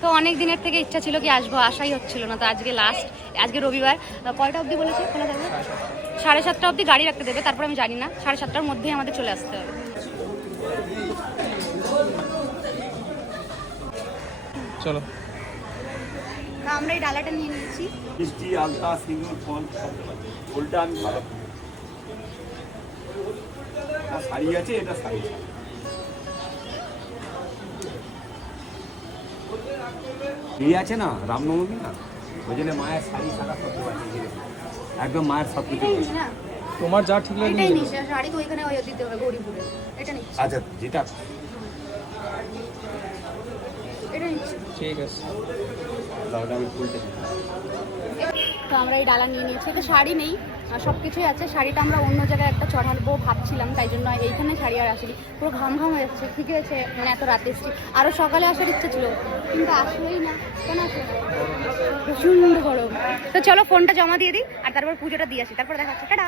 তো অনেক দিনের থেকে ইচ্ছা ছিল কি আসবো, আসাই হচ্ছিল না। তো আজকে লাস্ট, আজকে রবিবার। কয়টা অবধি বলেছে খোলা থাকবে? 7:30 অবধি গাড়ি রাখতে দেবে, তারপর আমি জানি না। 7:30টার মধ্যেই আমাদের চলে আসতে হবে। চলো, আমরা এই ডালাটা নিয়ে নিয়েছি। মিষ্টি, আলতা, সিঁদুর, ফল, ফুলটা আমি ভালো। শাড়ি আছে, এটা শাড়ি। এই আছে না রামনবমী না, ওই জন্য মায়ের শাড়ি সারা করতে পারছি একদম মায়ের সব কিছু। তোমার যা ঠিক লাগে এটাই নিস, শাড়ি তো ওইখানে ওই দিতে হবে গৌরীপুরে। এটা নিচ্ছি। আচ্ছা যেটা এটা নিচ্ছি। ঠিক আছে। আমি ফুলটা তো আমরা এই ডালা নিয়ে নিয়েছি। তো শাড়ি নেই, সব কিছুই আছে। শাড়িটা আমরা অন্য জায়গায় একটা চড়াবো ভাবছিলাম, তাই জন্য এইখানে শাড়ি আর আসেনি। পুরো ঘাম ঘাম হয়ে যাচ্ছে। ঠিক আছে, মানে এত রাতে এসেছি, আরও সকালে আসার ইচ্ছে ছিল, কিন্তু আসলোই না। কেন আছে? প্রচণ্ড গরম। তো চলো ফোনটা জমা দিয়ে দিই, আর তারপর পুজোটা দিয়ে আসি, তারপর দেখা হচ্ছে। টাটা।